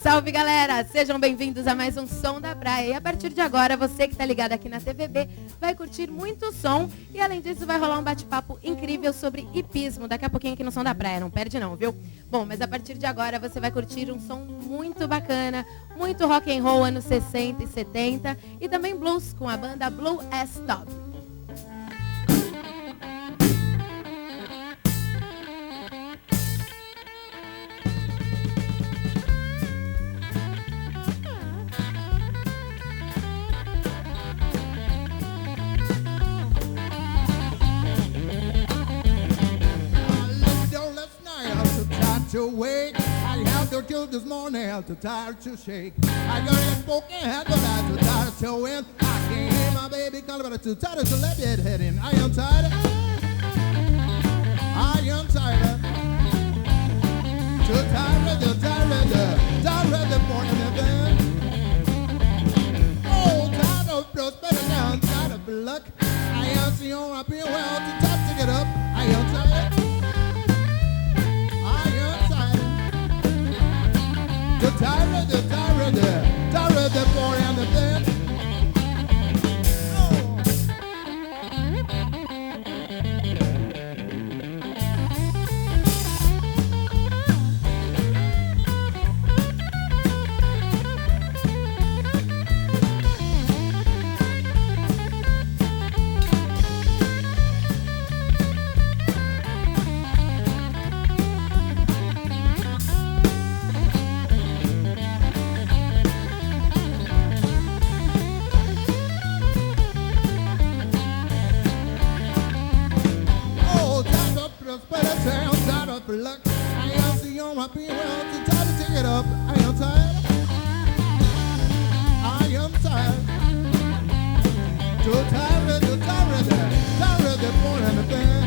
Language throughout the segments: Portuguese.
Salve, galera! Sejam bem-vindos a mais um Som da Praia. E a partir de agora, você que tá ligado aqui na TVB vai curtir muito som. E além disso, vai rolar um bate-papo incrível sobre hipismo. Daqui a pouquinho aqui no Som da Praia. Não perde não, viu? Bom, mas a partir de agora, você vai curtir um som muito bacana, muito rock and roll anos 60 e 70. E também blues com a banda Blue S Top. To wait, I have to do this morning, I'm too tired to shake. I got a broken head, but I'm too tired to win. I can't hear my baby calling, but I'm too tired to let it head in. I am tired. I am tired. Too tired, tired of morning event. Oh, tired of prosperity, I'm tired of luck. I am so happy, well, too tired to get up. I am tired. The boy and the bed. Luck. I am so happy, well, too tired to take it up. I am tired. I am tired. Too tired, tired of more than the band.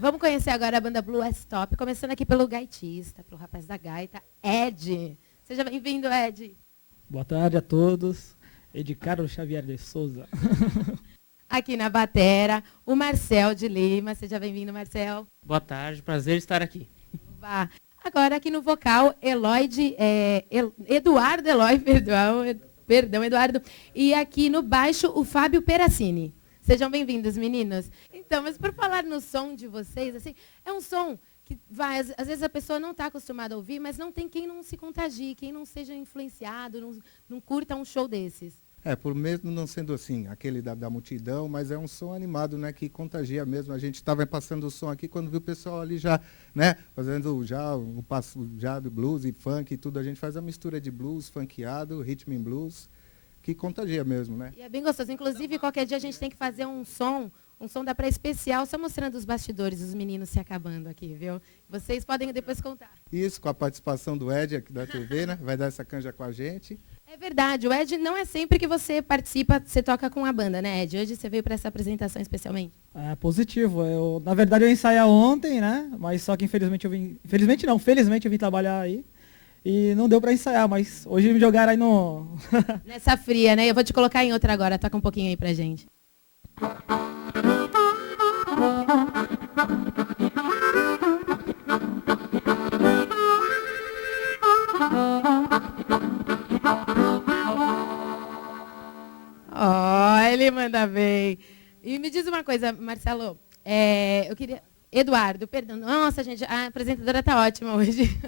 Vamos conhecer agora a banda Blue S Top, começando aqui pelo gaitista, pelo rapaz da gaita, Ed. Seja bem-vindo, Ed. Boa tarde a todos. Ed Carlos Xavier de Souza. Aqui na batera, o Marcel de Lima. Seja bem-vindo, Marcel. Boa tarde, prazer estar aqui. Agora aqui no vocal, Eduardo Eloy, perdão, Eduardo. E aqui no baixo, o Fábio Peracini. Sejam bem-vindos, meninos. Então, mas por falar no som de vocês, assim, é um som que vai, às vezes a pessoa não está acostumada a ouvir, mas não tem quem não se contagie, quem não seja influenciado, não curta um show desses. Por mesmo não sendo assim, aquele da multidão, mas é um som animado, né, que contagia mesmo. A gente estava passando o som aqui quando viu o pessoal ali já, né, fazendo já o passo já do blues e funk e tudo. A gente faz a mistura de blues, funkeado, rhythm and blues, que contagia mesmo, né? E é bem gostoso. Inclusive, qualquer dia a gente tem que fazer um som da praia especial, só mostrando os bastidores, os meninos se acabando aqui, viu? Vocês podem depois contar. Isso, com a participação do Ed aqui da TV, né? Vai dar essa canja com a gente. É verdade, o Ed não é sempre que você participa, você toca com a banda, né, Ed? Hoje você veio para essa apresentação especialmente. É positivo. Na verdade, eu ensaiei ontem, né? Mas só que felizmente eu vim trabalhar aí. E não deu para ensaiar, mas hoje me jogaram aí no... Nessa fria, né? Eu vou te colocar em outra agora. Toca um pouquinho aí pra gente. Ó, ele manda bem. E me diz uma coisa, Marcelo. Eu queria... Eduardo, perdão. Nossa, gente, a apresentadora está ótima hoje.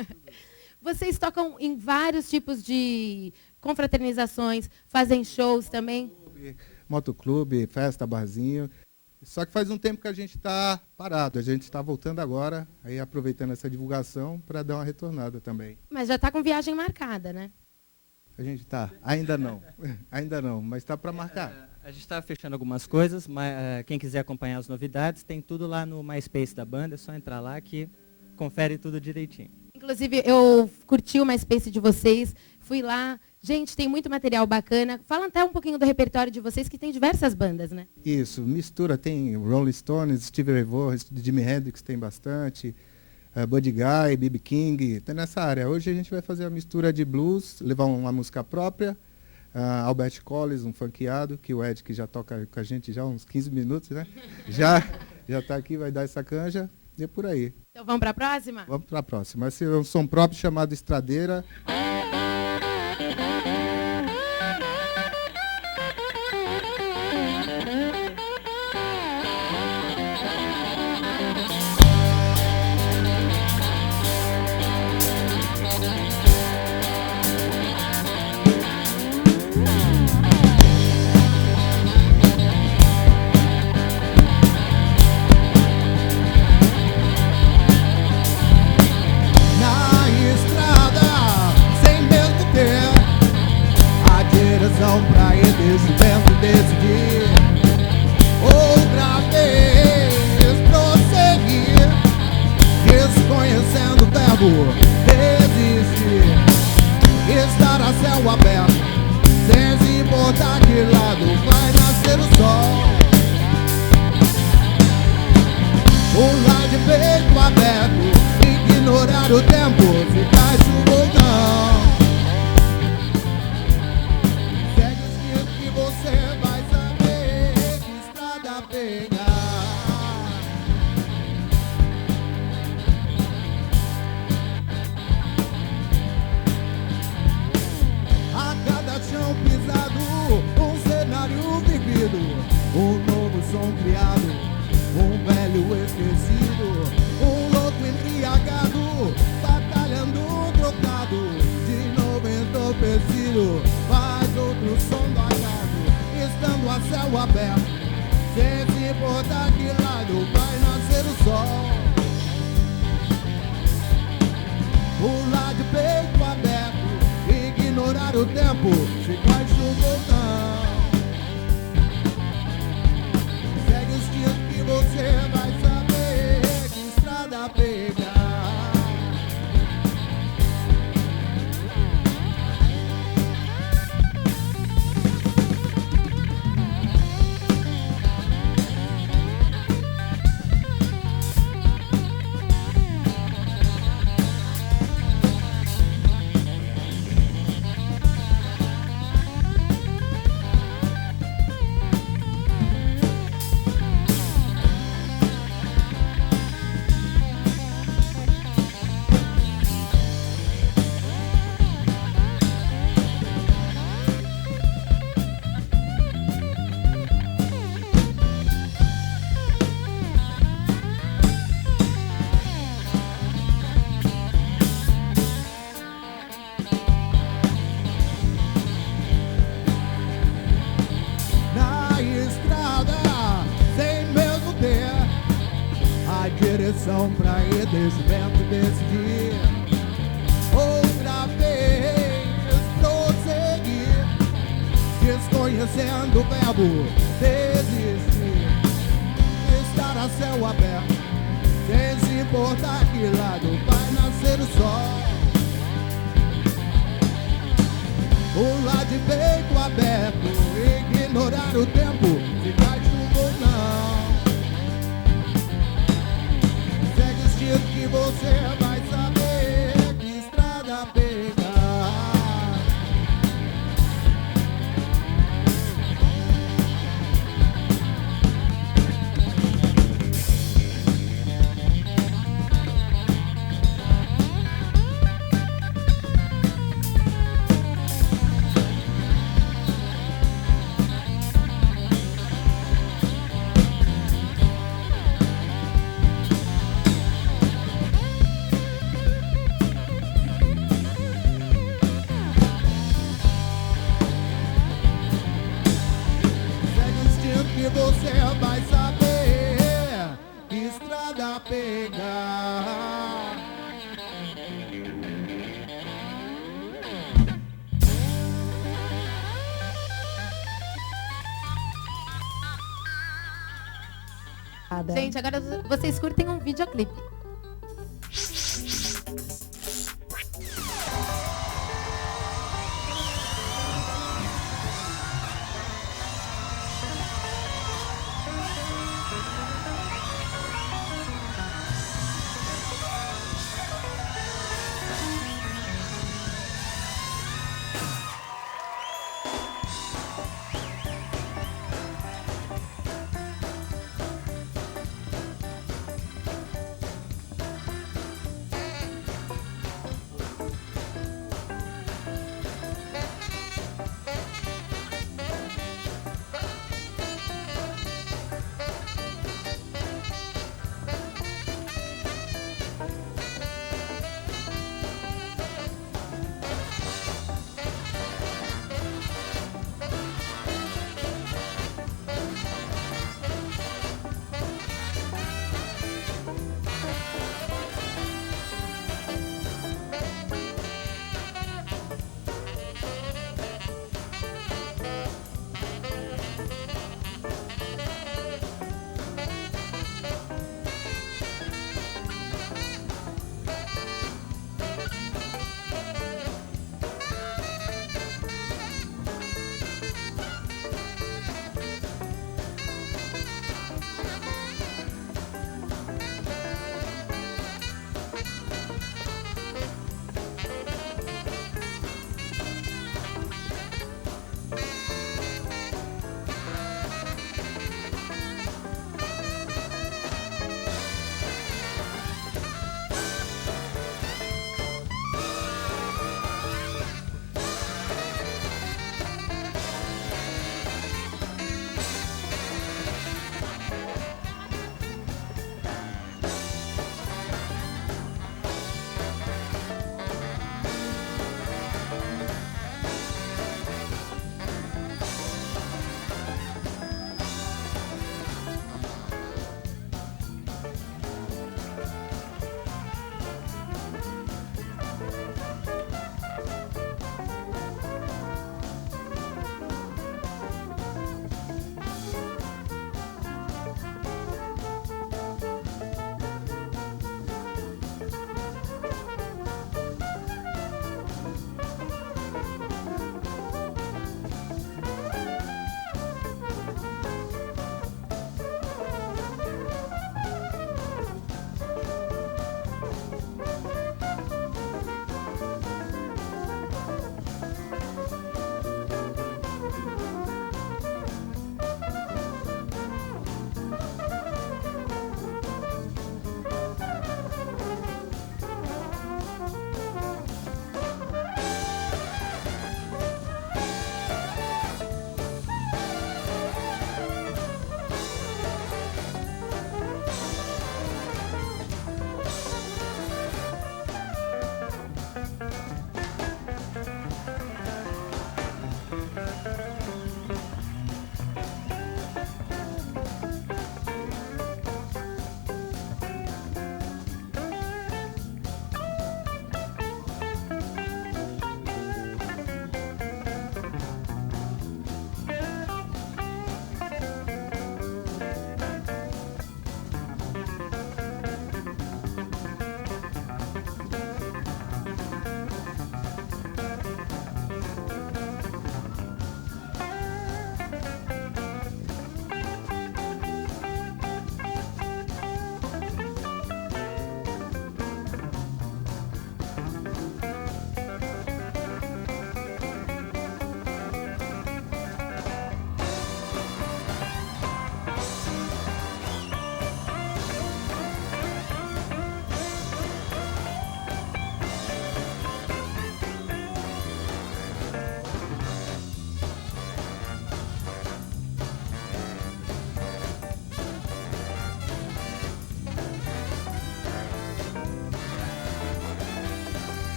Vocês tocam em vários tipos de confraternizações, fazem shows também? Motoclube, festa, barzinho. Só que faz um tempo que a gente está parado. A gente está voltando agora, aí aproveitando essa divulgação para dar uma retornada também. Mas já está com viagem marcada, né? A gente está, ainda não, mas está para marcar. A gente está fechando algumas coisas, mas quem quiser acompanhar as novidades, tem tudo lá no MySpace da banda, é só entrar lá que confere tudo direitinho. Inclusive, eu curti o MySpace de vocês, fui lá. Gente, tem muito material bacana. Fala até um pouquinho do repertório de vocês, que tem diversas bandas, né? Isso, mistura, tem Rolling Stones, Stevie Ray Vaughan, Jimi Hendrix tem bastante, Buddy Guy, B.B. King, tem nessa área. Hoje a gente vai fazer a mistura de blues, levar uma música própria, Albert Collins, um funkeado, que o Ed, que já toca com a gente já há uns 15 minutos, né? Já está aqui, vai dar essa canja, e é por aí. Então vamos para a próxima? Vamos para a próxima. Esse é um som próprio chamado Estradeira. Pra eles o vento decidir outra vez prosseguir, desconhecendo o verbo desistir, estar a céu aberto, sem se importar que lado vai nascer o sol, pular de peito aberto, ignorar o tempo, se cai chuva ou não. Um novo som criado, um velho esquecido, um louco embriagado, batalhando trocado, de novo entorpecido, faz outro som do acaso, estando a céu aberto, sem se importar que lado vai nascer o sol, pular de peito aberto, ignorar o tempo, se cai chuva ou não. Você vai saber que estrada pegar. Pra eles o vento decidir outra vez prosseguir, desconhecendo o verbo desistir, estar a céu aberto, sem se importar que lado vai nascer o sol, pular de peito aberto, ignorar o tempo, se cai chuva ou não. Que você vai saber que estrada pegar. pegar. Gente, agora vocês curtem um videoclipe.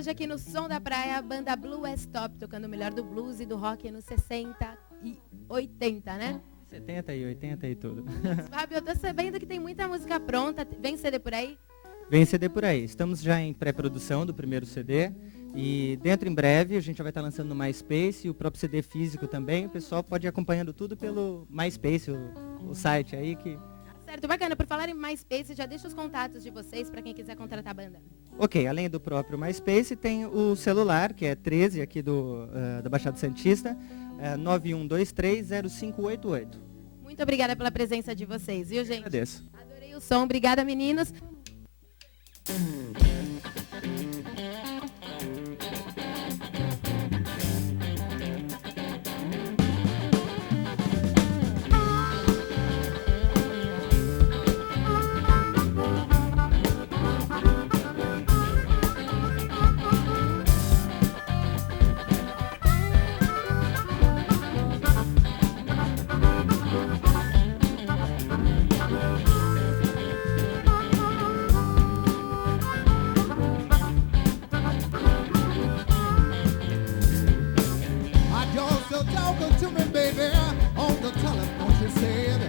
hoje aqui no Som da Praia, a banda Blue West Top, tocando o melhor do blues e do rock nos 60 e 80, né? 70 e 80 e tudo. Fábio, eu tô sabendo que tem muita música pronta. Vem CD por aí? Vem CD por aí. Estamos já em pré-produção do primeiro CD. E dentro em breve a gente já vai estar lançando no MySpace e o próprio CD físico também. O pessoal pode ir acompanhando tudo pelo MySpace, o site aí que... Certo, bacana. Por falar em MySpace, já deixa os contatos de vocês para quem quiser contratar a banda. Ok, além do próprio MySpace, tem o celular, que é 13 aqui da Baixada Santista, 91230588. Muito obrigada pela presença de vocês, viu, gente? Agradeço. Adorei o som. Obrigada, meninos. Talking to me, baby, on the telephone. She said,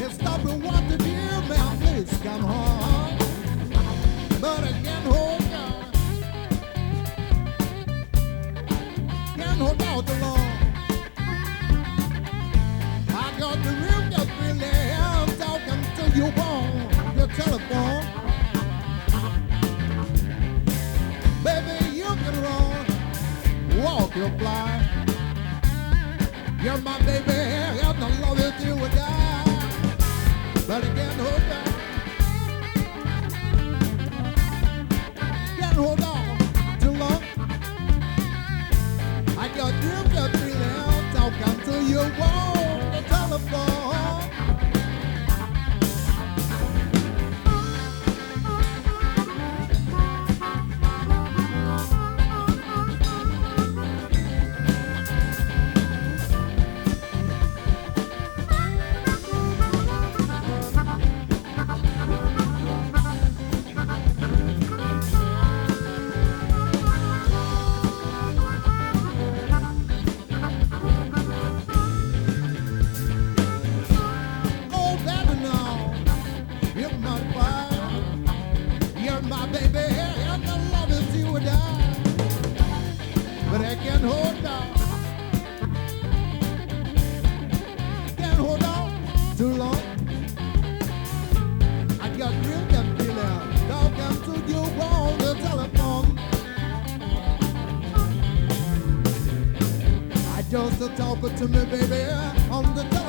"It's stopping what to do, man. Please come home." But I can't hold on, can't hold out too long. I got the real good feeling. I'm talking to you on the telephone. Baby, you can run, walk, you fly. You're my baby, and I love you till we die. But I can't hold on, can't hold on too long. I got you good feeling, talking to you on the telephone. Just talking to me, baby, on the telephone.